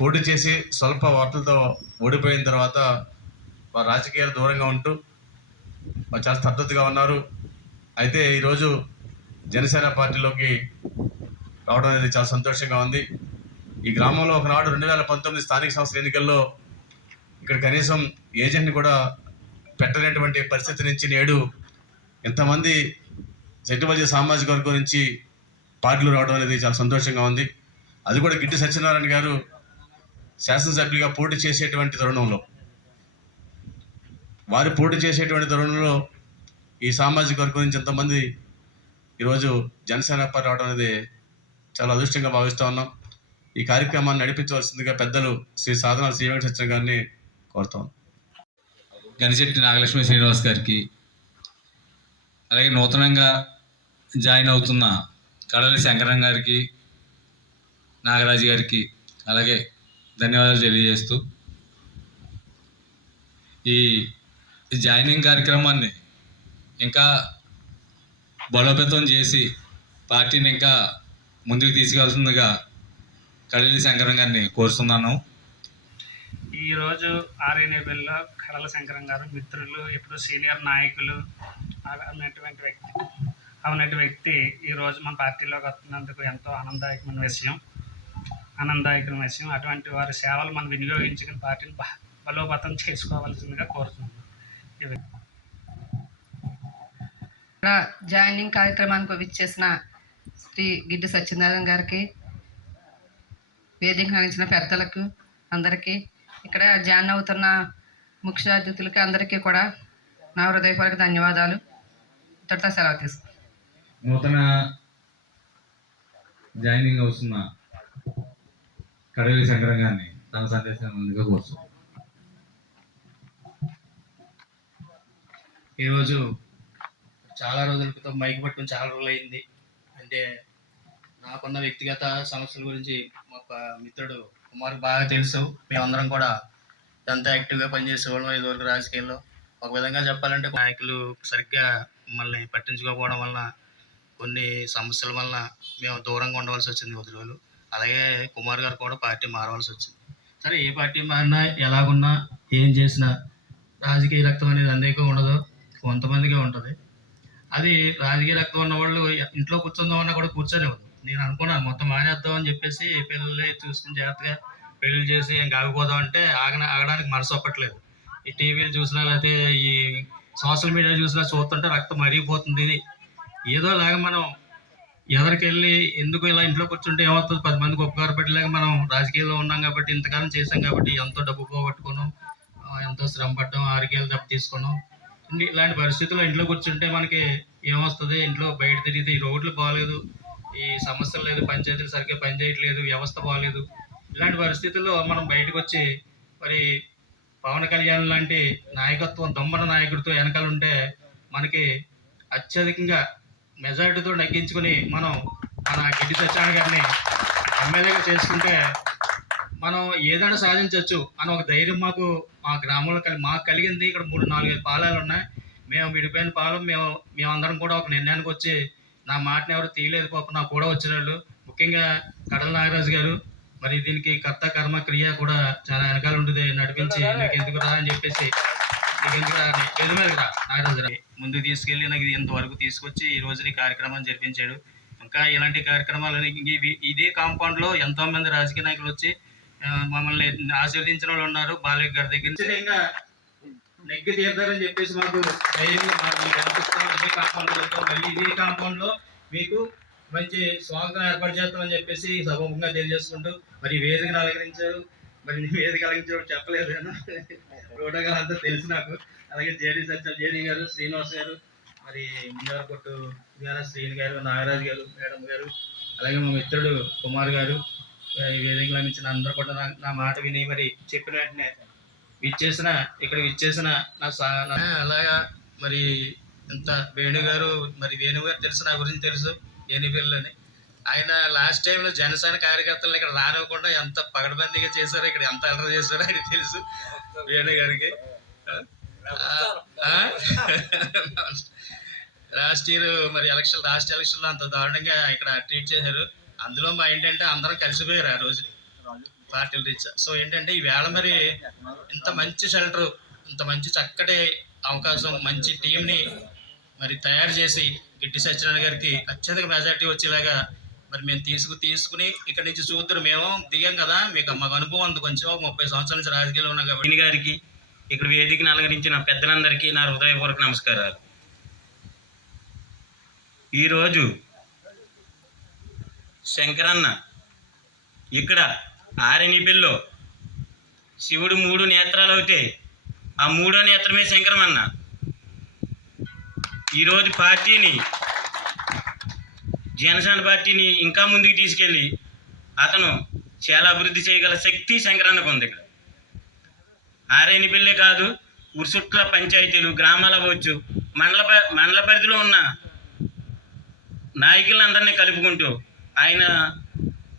పోటీ చేసి స్వల్ప ఓట్లతో ఓడిపోయిన తర్వాత వారు రాజకీయాలు దూరంగా ఉంటూ వారు చాలా స్తబ్దతగా ఉన్నారు. అయితే ఈరోజు జనసేన పార్టీలోకి రావడం అనేది చాలా సంతోషంగా ఉంది. ఈ గ్రామంలో ఒకనాడు రెండు వేల పంతొమ్మిది స్థానిక సంస్థల ఎన్నికల్లో ఇక్కడ కనీసం ఏజెంట్ని కూడా పెట్టలేటువంటి పరిస్థితి నుంచి నేడు ఎంతమంది చెట్టుబడి సామాజిక వర్గం నుంచి పార్టీలు రావడం అనేది చాలా సంతోషంగా ఉంది. అది కూడా గిడ్డి సత్యనారాయణ గారు శాసనసభ్యులుగా పోటీ చేసేటువంటి తరుణంలో వారు పోటీ చేసేటువంటి తరుణంలో ఈ సామాజిక వర్గం నుంచి ఎంతమంది ఈరోజు జనసేన పార్టీ రావడం అనేది చాలా అదృష్టంగా భావిస్తూ ఉన్నాం. ఈ కార్యక్రమాన్ని నడిపించవలసిందిగా పెద్దలు శ్రీ సాధన శ్రీ వెంకటసత్యం గారిని కోరుతాం గనిచెట్టి నాగలక్ష్మి శ్రీనివాస్ గారికి అలాగే నూతనంగా జాయిన్ అవుతున్న కడలి శంకరం గారికి నాగరాజు గారికి అలాగే ధన్యవాదాలు తెలియజేస్తూ ఈ జాయినింగ్ కార్యక్రమాన్ని ఇంకా బలోపేతం చేసి పార్టీని ఇంకా ముందుకు తీసుకెళ్తుందిగా కడలి శంకరం గారిని కోరుతున్నాను. ఈరోజు ఆర్ఎన్ఏబిల్లో కడల శంకరం గారు మిత్రులు ఇప్పుడు సీనియర్ నాయకులు అన్నటువంటి వ్యక్తి అవునటువంటి వ్యక్తి ఈరోజు మన పార్టీలోకి వస్తున్నందుకు ఎంతో ఆనందదాయకమైన విషయం. ఆనందదాయకమైన విషయం. అటువంటి వారి సేవలు మనం వినియోగించుకుని పార్టీని బలోపేతం చేసుకోవాల్సిందిగా కోరుతున్నాను. ఇవి జాయినింగ్ కార్యక్రమానికి విచ్చేసిన శ్రీ గిడ్డి సత్యనారాయణ గారికి వేదిక అందించిన పెద్దలకు అందరికీ ఇక్కడ జాయిన్ అవుతున్న ముఖ్య అతిథులకి అందరికీ కూడా నా హృదయపూర్వక ధన్యవాదాలు. ఇతడితో సెలవు తీసుకుంటాను నూతన జాయినింగ్ అవుతున్న కడలి శంకరం గారిని తన సందేశం ముందుగా కోరుతున్నాను ఈరోజు చాలా రోజుల క్రితం మైక్ పట్టుకుని చాలా రోజులు అయింది అంటే నాకున్న వ్యక్తిగత సమస్యల గురించి మా మిత్రుడు కుమార్ బాగా తెలుసు. మేమందరం కూడా ఎంత యాక్టివ్గా పనిచేసేవాళ్ళం ఇదివరకు రాజకీయాల్లో. ఒక విధంగా చెప్పాలంటే నాయకులు సరిగ్గా మమ్మల్ని పట్టించుకోకపోవడం వలన కొన్ని సమస్యల వలన మేము దూరంగా ఉండవలసి వచ్చింది వదిలి అలాగే కుమార్ గారు కూడా పార్టీ మారవలసి వచ్చింది. సరే ఏ పార్టీ మారినా ఎలాగున్నా ఏం చేసినా రాజకీయ రక్తం అనేది అందరికీ ఉండదు. కొంతమందికి ఉంటుంది. అది రాజకీయ రక్తం ఉన్న వాళ్ళు ఇంట్లో కూర్చుందామన్నా కూడా కూర్చోనివ్వదు నేను అనుకున్నాను మొత్తం మానేద్దాం అని చెప్పేసి పిల్లల్ని చూసుకుని జాగ్రత్తగా పెళ్ళి చేసి ఏం ఆగిపోదాం అంటే ఆగన ఆగడానికి మనసు ఒప్పట్లేదు. ఈ టీవీలు చూసినా లేకపోతే ఈ సోషల్ మీడియా చూసినా చూస్తుంటే రక్తం మరిగిపోతుంది ఏదో ఏదోలాగా మనం ఎవరికి వెళ్ళి ఎందుకు ఇలా ఇంట్లో కూర్చుంటే ఏమవుతుంది? పది మందికి ఉపకార పెట్టలేక మనం రాజకీయాల్లో ఉన్నాం కాబట్టి ఇంతకాలం చేసాం కాబట్టి ఎంతో డబ్బు పోగొట్టుకున్నాం ఎంతో శ్రమ పడ్డాం ఆరోగ్యాలు దెబ్బ తీసుకున్నాం. ఇలాంటి పరిస్థితుల్లో ఇంట్లో కూర్చుంటే మనకి ఏమొస్తుంది? ఇంట్లో బయట తిరిగితే ఈ రోడ్లు బాగాలేదు ఈ సమస్యలు లేదు పంచాయతీలు సరిగ్గా పనిచేయట్లేదు వ్యవస్థ బాగాలేదు ఇలాంటి పరిస్థితుల్లో మనం బయటకు వచ్చి మరి పవన్ కళ్యాణ్ లాంటి నాయకత్వం దొంబన నాయకుడితో వెనకాల ఉంటే మనకి అత్యధికంగా మెజారిటీతో నగ్గించుకుని మనం మన గిడ్డి సత్యనారాయణ గారిని ఎమ్మెల్యేగా చేసుకుంటే మనం ఏదైనా సాధించవచ్చు అని ఒక ధైర్యం మాకు మా గ్రామంలో కలి మాకు కలిగింది. ఇక్కడ మూడు నాలుగైదు పాలాలు ఉన్నాయి. మేము విడిపోయిన పాలెం మేము మేమందరం కూడా ఒక నిర్ణయానికి వచ్చి నా మాటని ఎవరు తీయలేదు పాపం నాకు కూడా వచ్చిన వాళ్ళు. ముఖ్యంగా కడల నాగరాజు గారు మరి దీనికి కర్త కర్మ క్రియ కూడా చాలా వెనకాల ఉంటుంది నడిపించి నీకు ఎందుకు రా అని చెప్పేసి మీదకి రా ముందుకు తీసుకెళ్ళి నాకు ఇది ఇంతవరకు తీసుకొచ్చి ఈ రోజున ఈ కార్యక్రమం జరిపించాడు. ఇంకా ఇలాంటి కార్యక్రమాలు ఇవి- ఇదే కాంపౌండ్లో ఎంతో మంది రాజకీయ నాయకులు వచ్చి మమ్మల్ని ఆశీర్వదించిన వాళ్ళు ఉన్నారు. బాలయ్య గారి దగ్గర నుంచి ఇంకా నెగ్గి తీరుతారని చెప్పేసి మాకు ధైర్యంగా ఇదే కాంపౌండ్లో మళ్ళీ ఇదే కాంపౌండ్లో మీకు మంచి స్వాగతం ఏర్పాటు చేస్తామని చెప్పేసి సభముఖంగా తెలియజేసుకుంటూ మరి వేదికను అలంకరించారు మరి నీ వేదిక చెప్పలేదు నేను రోడ్డు గారు అంతా తెలుసు నాకు. అలాగే జేడీ సత్యం జేడీ గారు శ్రీనివాస్ గారు మరి ముందర కొట్టు గారు శ్రీని గారు నాగరాజు గారు మేడం గారు అలాగే మా మిత్రుడు కుమార్ గారు ఈ వేదికలో ఇచ్చిన అందరూ కూడా నా- నా మాట విని మరి చెప్పిన వెంటనే విచ్చేసిన ఇక్కడ విచ్చేసిన నా సా అలాగా. మరి ఇంత వేణు గారు మరి వేణు గారు తెలుసు నా గురించి తెలుసు ఏని పిల్లని ఆయన లాస్ట్ టైంలో జనసేన కార్యకర్తలను ఇక్కడ రానివ్వకుండా ఎంత పగడబందీగా చేశారో ఇక్కడ ఎంత అలర చేశారో ఆయన తెలుసు. వేణు గారికి. లాస్ట్ ఇయర్ మరి ఎలక్షన్ లాస్ట్ ఎలక్షన్లో అంత దారుణంగా ఇక్కడ ట్రీట్ చేశారు. అందులో మా ఏంటంటే అందరం కలిసిపోయారు ఆ రోజుని. పార్టీల రీచ్ సో ఏంటంటే ఈవేళ మరి ఇంత మంచి షెల్టర్ ఇంత మంచి చక్కటి అవకాశం మంచి టీంని మరి తయారు చేసి గిడ్డి సత్యనారాయణ గారికి అత్యధిక మెజార్టీ వచ్చేలాగా మరి మేము తీసుకు తీసుకుని ఇక్కడ నుంచి చూద్దరు మేము దిగాం కదా మీకు మాకు అనుభవం ఉంది కొంచెం ఒక ముప్పై సంవత్సరాల నుంచి రాజకీయాలు ఉన్న కాబట్టి. గారికి ఇక్కడ వేదికను అలంకరించిన పెద్దలందరికీ నా హృదయపూర్వక నమస్కారాలు. ఈరోజు శంకరన్న ఇక్కడ ఆరెనిపిల్లో శివుడు మూడు నేత్రాలు అవుతే ఆ మూడో నేత్రమే శంకరమన్న. ఈరోజు పార్టీని జనసేన పార్టీని ఇంకా ముందుకు తీసుకెళ్ళి అతను చాలా అభివృద్ధి చేయగల శక్తి శంకరన్నకు ఉంది ఇక్కడ. ఆరేని పిల్లే కాదు ఉరుసుట్ల పంచాయతీలు గ్రామాలు అవ్వచ్చు మండల మండల పరిధిలో ఉన్న నాయకులందరినీ కలుపుకుంటూ ఆయన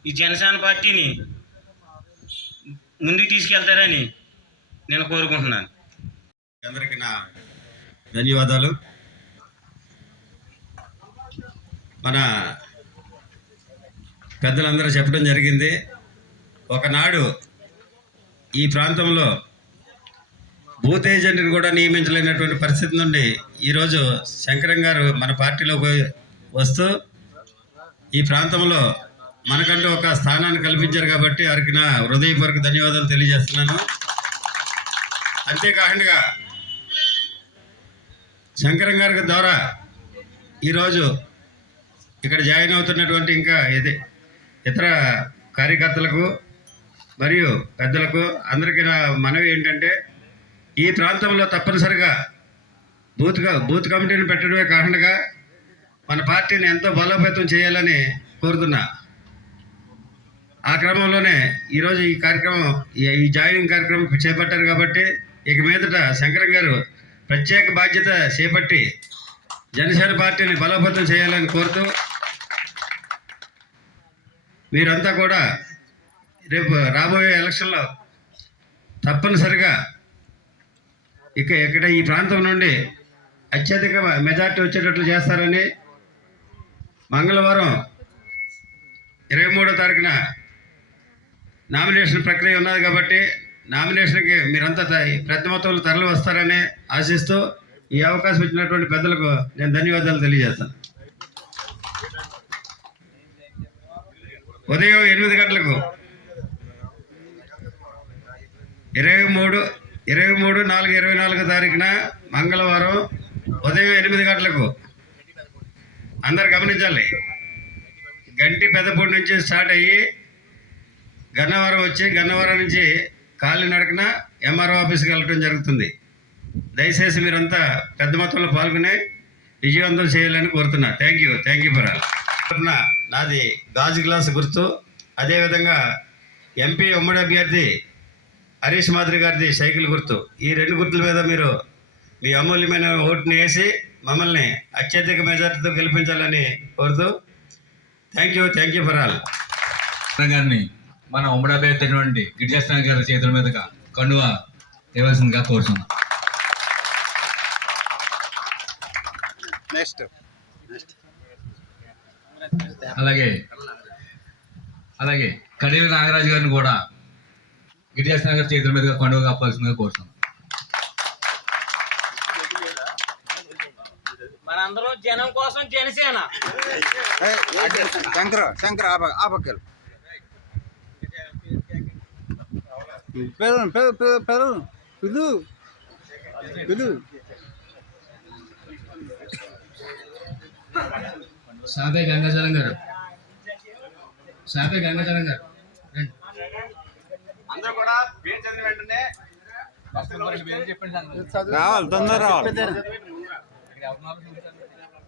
ఈ జనసేన పార్టీని ముందుకు తీసుకెళ్తారని నేను కోరుకుంటున్నాను. అందరికీ నా ధన్యవాదాలు. మన పెద్దలందరూ చెప్పడం జరిగింది. ఒకనాడు ఈ ప్రాంతంలో బూత్ ఏజెంట్ని కూడా నియమించలేనటువంటి పరిస్థితి నుండి ఈరోజు శంకరం గారు మన పార్టీలోకి వస్తూ ఈ ప్రాంతంలో మనకంటూ ఒక స్థానాన్ని కల్పించారు కాబట్టి వారికి నా హృదయపూర్వక ధన్యవాదాలు తెలియజేస్తున్నాను. అంతేకాకుండా శంకరం గారి ద్వారా ఈరోజు ఇక్కడ జాయిన్ అవుతున్నటువంటి ఇంకా ఇది ఇతర కార్యకర్తలకు మరియు పెద్దలకు అందరికీ నా మనవి ఏంటంటే ఈ ప్రాంతంలో తప్పనిసరిగా బూత్ క- బూత్ కమిటీని పెట్టడమే కాకుండా మన పార్టీని ఎంతో బలోపేతం చేయాలని కోరుతున్నా. ఆ క్రమంలోనే ఈరోజు ఈ కార్యక్రమం ఈ- ఈ జాయినింగ్ కార్యక్రమం చేపట్టారు కాబట్టి ఇక మీదట శంకరం గారు ప్రత్యేక బాధ్యత చేపట్టి జనసేన పార్టీని బలోపేతం చేయాలని కోరుతూ మీరంతా కూడా రేపు రాబోయే ఎలక్షన్లో తప్పనిసరిగా ఇక ఇక్కడ ఈ ప్రాంతం నుండి అత్యధిక మెజార్టీ వచ్చేటట్లు చేస్తారని మంగళవారం ఇరవై మూడో తారీఖున నామినేషన్ ప్రక్రియ ఉన్నది కాబట్టి నామినేషన్కి మీరంతా పెద్ద మొత్తంలో తరలి వస్తారని ఆశిస్తూ ఈ అవకాశం ఇచ్చినటువంటి పెద్దలకు నేను ధన్యవాదాలు తెలియజేస్తాను. ఉదయం ఎనిమిది గంటలకు. ఇరవై మూడు ఇరవై మూడు నాలుగు ఇరవై నాలుగు తారీఖున మంగళవారం ఉదయం ఎనిమిది గంటలకు. అందరు గమనించాలి. గంటి పెద్దపూడి నుంచి స్టార్ట్ అయ్యి గన్నవరం వచ్చి గన్నవరం నుంచి కాలినడకన ఎంఆర్ఓ ఆఫీస్కి వెళ్ళటం జరుగుతుంది. దయచేసి మీరంతా పెద్ద మొత్తంలో పాల్గొని విజయవంతం చేయాలని కోరుతున్నా. Thank you thank you for all నాది గాజు గ్లాస్ గుర్తు. అదేవిధంగా ఎంపీ ఉమ్మడి అభ్యర్థి హరీష్ మాధురి గారిది సైకిల్ గుర్తు. ఈ రెండు గుర్తుల మీద మీరు మీ అమూల్యమైన ఓటుని వేసి మమ్మల్ని అత్యధిక మెజార్టీతో గెలిపించాలని కోరుతూ thank you thank you for all. గారిని మన ఉమ్మడి అభ్యర్థి అయినటువంటి గిరిజాస్నాథ్ గారి చేతుల మీదుగా కండువ ఇవ్వాల్సిందిగా కోరుతున్నాం నెక్స్ట్ అలాగే. అలాగే. కడీల నాగరాజు గారిని కూడా గిరిజాస్నాథ్ గారి చేతుల మీదుగా కండువ కప్పాల్సిందిగా కోరుతున్నాం. మనందరం జనం కోసం జనసేన. శంకర్ శంకర్ పెరు పెరు పెరు పిలు పిలు సాపే గంగాచలం గారు. సాపే గంగాచలం గారు. అందరూ కూడా పేరు చదివిన వెంటనే రావాలి తొందర రావాలి.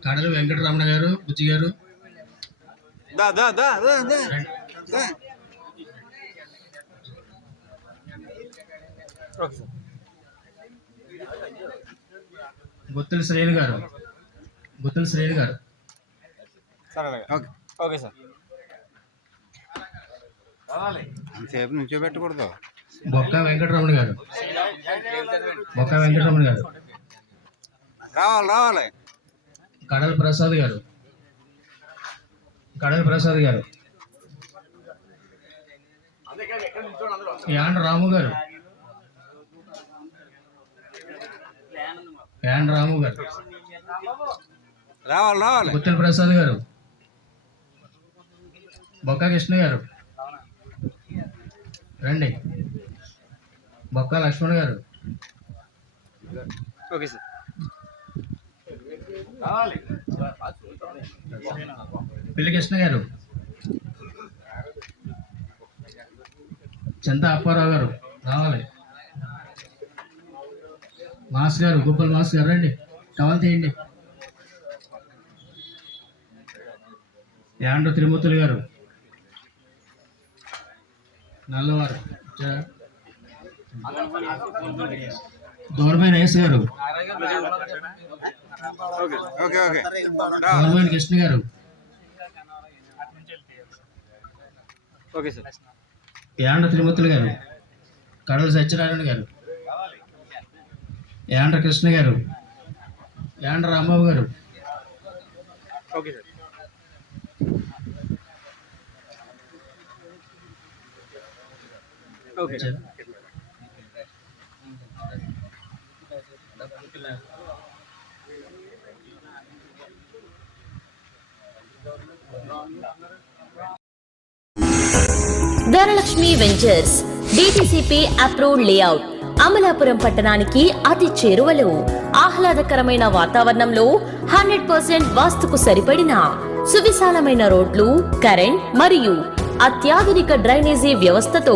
కడలు వెంకటరమణ గారు బుజ్జి గారు. దా దా దా దా దా. దా. గుత్తుల శ్రేణి గారు. గుత్తుల శ్రేణి గారు. ఓకే. Okay sir. అంతసేపు నుంచో పెట్టకూడదు. బొక్క వెంకటరమణ గారు. బొక్క వెంకటరమణ గారు. రావాలి రావాలి. కడల ప్రసాద్ గారు. కడల ప్రసాద్ గారు. యాండ్ రాము గారు. యాండ్ రాము గారు. రావాలి రావాలి. గుత్తెల ప్రసాద్ గారు. బొక్క కృష్ణ గారు. రండి. బొక్క లక్ష్మణ్ గారు. Okay sir. పిల్లి కృష్ణ గారు. చింత అప్పారావు గారు రావాలి. మాస్ గారు గుబ్బల్ మాస్ గారు రండి. టవల్ తీయండి. యాండ్రు తిరుమూర్తులు గారు. నల్లవారు. దూరమైన యేసు గారు. దూరమైన కృష్ణ గారు. యాండ సార్ గారు. కడల సత్యనారాయణ గారు. యాండ్ర కృష్ణ గారు. యాండ్ర రాంబాబు గారు. Okay Dhanalakshmi ventures DTCP approved layout Amalapuram పట్టణానికి అతి చేరువలో. ఆహ్లాదకరమైన వాతావరణంలో హండ్రెడ్ పర్సెంట్ వాస్తుకు సరిపడిన సువిశాలమైన రోడ్లు కరెంట్ మరియు అత్యాధునిక డ్రైనేజీ వ్యవస్థతో